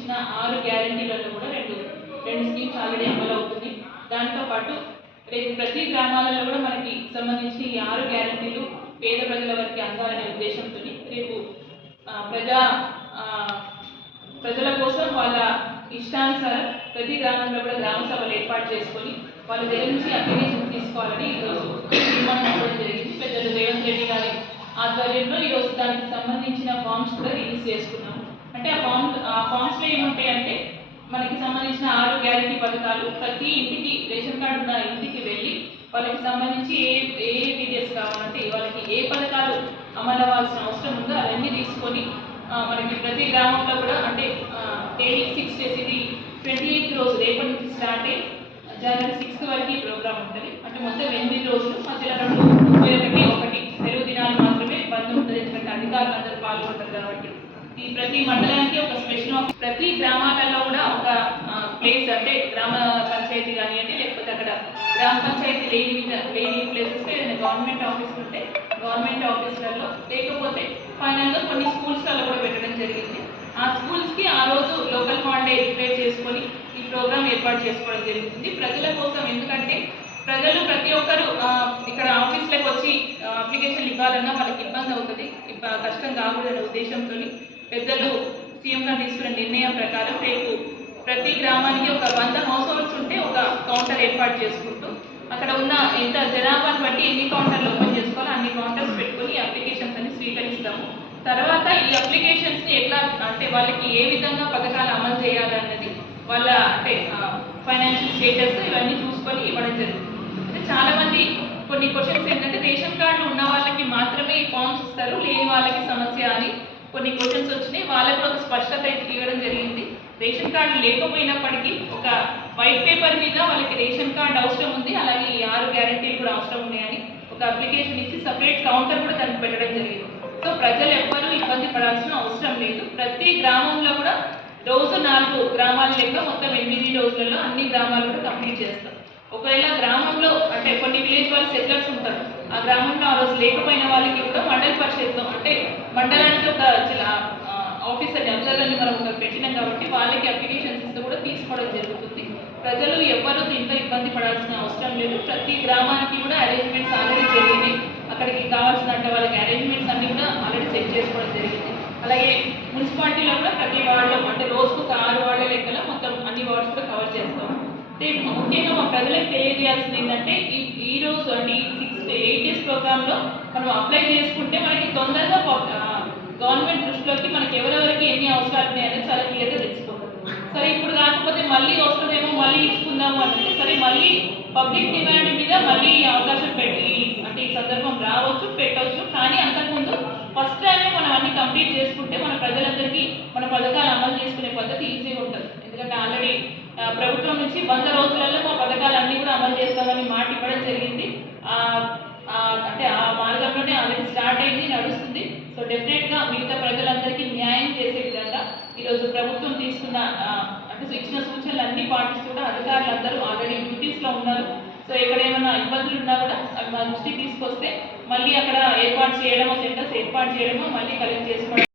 సంబంధించిన 6 గ్యారెంటీలలో కూడా రెండు స్కీమ్స్ ఆల్రెడీ అమలు అవుతుంది. దాంతో పాటు రేపు ప్రతి గ్రామాలలో కూడా మనకి సంబంధించి ఈ 6 గ్యారెంటీలు పేద ప్రజల వరకు అందాలనే ఉద్దేశంతో రేపు ప్రజల కోసం వాళ్ళ ఇష్టానుసారం ప్రతి గ్రామంలో కూడా గ్రామ సభలు ఏర్పాటు చేసుకొని వాళ్ళ దగ్గర నుంచి అప్లికేషన్ తీసుకోవాలని ఈరోజు తీర్మానం ఇవ్వడం జరిగింది. పెద్దలు రేవంత్ రెడ్డి గారి ఆధ్వర్యంలో ఈరోజు దానికి సంబంధించిన ఫామ్స్ కూడా రిలీజ్ చేసుకున్నాము. అంటే ఆ ఫామ్స్లో ఏముంటాయి అంటే మనకి సంబంధించిన 6 గ్యారెంటీ పథకాలు ప్రతి ఇంటికి రేషన్ కార్డు ఉన్న ఇంటికి వెళ్ళి వాళ్ళకి సంబంధించి ఏ డీటెయిల్స్ కావాలంటే వాళ్ళకి ఏ పథకాలు అమలు అవ్వాల్సిన అవసరం ఉందో అవన్నీ తీసుకొని మనకి ప్రతి గ్రామంలో కూడా అంటే డైలీ 6 days ఇది 28th రోజు రేపటి నుంచి స్టార్ట్ అయ్యి జనవరి 6th వరకు ఈ ప్రోగ్రామ్ ఉంటుంది. అంటే మొత్తం 8 రోజులు మధ్యలో 21 సెలవు దినాలు మాత్రమే బంద్ ఉంటుంది. ఎందుకంటే అధికారులు అందరూ పాల్గొంటారు కాబట్టి ఈ ప్రతి మండలానికి ఒక స్పెషల్ ఆఫీస్, ప్రతి గ్రామాలలో కూడా ఒక ప్లేస్ అంటే గ్రామ పంచాయతీ కానివ్వండి లేకపోతే అక్కడ గ్రామ పంచాయతీ లేని ప్లేసెస్ గవర్నమెంట్ ఆఫీసులు ఉంటే గవర్నమెంట్ ఆఫీసులలో లేకపోతే ఫైనల్గా కొన్ని స్కూల్స్లలో కూడా పెట్టడం జరిగింది. ఆ స్కూల్స్కి ఆ రోజు లోకల్ హాలిడే డిక్లేర్ చేసుకొని ఈ ప్రోగ్రామ్ ఏర్పాటు చేసుకోవడం జరుగుతుంది ప్రజల కోసం. ఎందుకంటే ప్రజలు ప్రతి ఒక్కరు ఇక్కడ ఆఫీస్లకు వచ్చి అప్లికేషన్లు ఇవ్వాలన్నా వాళ్ళకి ఇబ్బంది అవుతుంది, కష్టం కాకూడదనే ఉద్దేశంతో పెద్దలు సీఎం గారు తీసుకున్న నిర్ణయం ప్రకారం రేపు ప్రతి గ్రామానికి ఒక 100 హౌస్ హోల్డ్స్ ఉంటే ఒక కౌంటర్ ఏర్పాటు చేసుకుంటూ అక్కడ ఉన్న ఎంత జనాభాను బట్టి ఎన్ని కౌంటర్లు ఓపెన్ చేసుకోవాలో అన్ని కౌంటర్స్ పెట్టుకొని అప్లికేషన్స్ అన్ని స్వీకరిస్తాము. తర్వాత ఈ అప్లికేషన్స్ని ఎట్లా అంటే వాళ్ళకి ఏ విధంగా పథకాలు అమలు చేయాలన్నది వాళ్ళ అంటే ఫైనాన్షియల్ స్టేటస్ ఇవన్నీ చూసుకొని ఇవ్వడం జరుగుతుంది. అంటే చాలామంది కొన్ని క్వశ్చన్స్ ఏంటంటే రేషన్ కార్డులు ఉన్న వాళ్ళకి మాత్రమే ఈ ఫామ్స్ ఇస్తారు, లేని వాళ్ళకి సమస్య అని కొన్ని క్వశ్చన్స్ వచ్చినాయి. వాళ్ళకు ఒక స్పష్టత ఇవ్వడం జరిగింది. రేషన్ కార్డు లేకపోయినప్పటికీ ఒక వైట్ పేపర్ మీద వాళ్ళకి రేషన్ కార్డు అవసరం ఉంది, అలాగే ఈ 6 గ్యారెంటీలు కూడా అవసరం ఉన్నాయని ఒక అప్లికేషన్ ఇచ్చి సపరేట్ కౌంటర్ కూడా దానికి పెట్టడం జరిగింది. సో ప్రజలు ఎవ్వరూ ఇబ్బంది పడాల్సిన అవసరం లేదు. ప్రతి గ్రామంలో కూడా రోజు 4 గ్రామాల లెక్క మొత్తం 8 రోజులలో అన్ని గ్రామాలు కూడా కంప్లీట్ చేస్తాం. ఒకవేళ గ్రామంలో అంటే కొన్ని విలేజ్ వాళ్ళు సెటిలర్స్ ఉంటారు, ఆ గ్రామంలో ఆ రోజు లేకపోయిన వాళ్ళకి కూడా మండల పరిషత్లో అంటే మండలానికి ఒక ఆఫీసర్ని అబ్జర్వర్ని మనం ఒక పెట్టినాం కాబట్టి వాళ్ళకి అప్లికేషన్స్ ఇస్తూ కూడా తీసుకోవడం జరుగుతుంది. ప్రజలు ఎవ్వరూ దీంట్లో ఇబ్బంది పడాల్సిన అవసరం లేదు. ప్రతి గ్రామానికి కూడా అరేంజ్మెంట్స్ ఆల్రెడీ జరిగినాయి. అక్కడికి కావాల్సినంత వాళ్ళకి అరేంజ్మెంట్స్ అన్ని కూడా ఆల్రెడీ సెట్ చేసుకోవడం జరిగింది. అలాగే మున్సిపాలిటీలో కూడా ప్రతి వార్డులో అంటే రోజుకు ఒక 6 వార్డుల లెక్కలో మొత్తం అన్ని వార్డ్స్ కూడా కవర్ చేస్తాం. అంటే ముఖ్యంగా మా ప్రజలకు తెలియజేయాల్సింది ఏంటంటే ఈ రోజు అంటే ఈ 8 days ప్రోగ్రాంలో మనం అప్లై చేసుకుంటే మనకి తొందరగా గవర్నమెంట్ దృష్టిలోకి మనకి ఎవరెవరికి ఎన్ని అవసరాలు ఉన్నాయనేది చాలా క్లియర్గా తెలిసిపోతుంది. సరే ఇప్పుడు కాకపోతే మళ్ళీ వస్తుందేమో మళ్ళీ ఇచ్చుకుందాము అంటే సరే మళ్ళీ పబ్లిక్ డిమాండ్ మీద మళ్ళీ అవకాశం పెట్టి అంటే ఈ సందర్భం రావచ్చు పెట్టవచ్చు. కానీ అంతకుముందు ఫస్ట్ టైమే మనం అన్ని కంప్లీట్ చేసుకుంటే మన ప్రజలందరికీ మన పథకాలు అమలు చేసుకునే పద్ధతి ఈజీగా ఉంటుంది. ఎందుకంటే ఆల్రెడీ ప్రభుత్వం నుంచి 100 రోజులలో మా పథకాలు అన్నీ కూడా అమలు చేస్తామని మాట ఇవ్వడం జరిగింది. అంటే ఆ మార్గంలోనే ఆల్రెడీ స్టార్ట్ అయింది, నడుస్తుంది. సో డెఫినెట్గా మిగతా ప్రజలందరికీ న్యాయం చేసే విధంగా ఈరోజు ప్రభుత్వం తీసుకున్న అంటే ఇచ్చిన సూచనలు అన్నీ పాటిస్తూ అధికారులు అందరూ ఆల్రెడీ డ్యూటీస్లో ఉన్నారు. సో ఎక్కడ ఏమైనా ఇబ్బందులు ఉన్నా కూడా అవి మా దృష్టికి తీసుకొస్తే మళ్ళీ అక్కడ ఏర్పాటు చేయడమో సెంటర్స్ ఏర్పాటు చేయడమో మళ్ళీ కలెక్ట్ చేసుకోవడం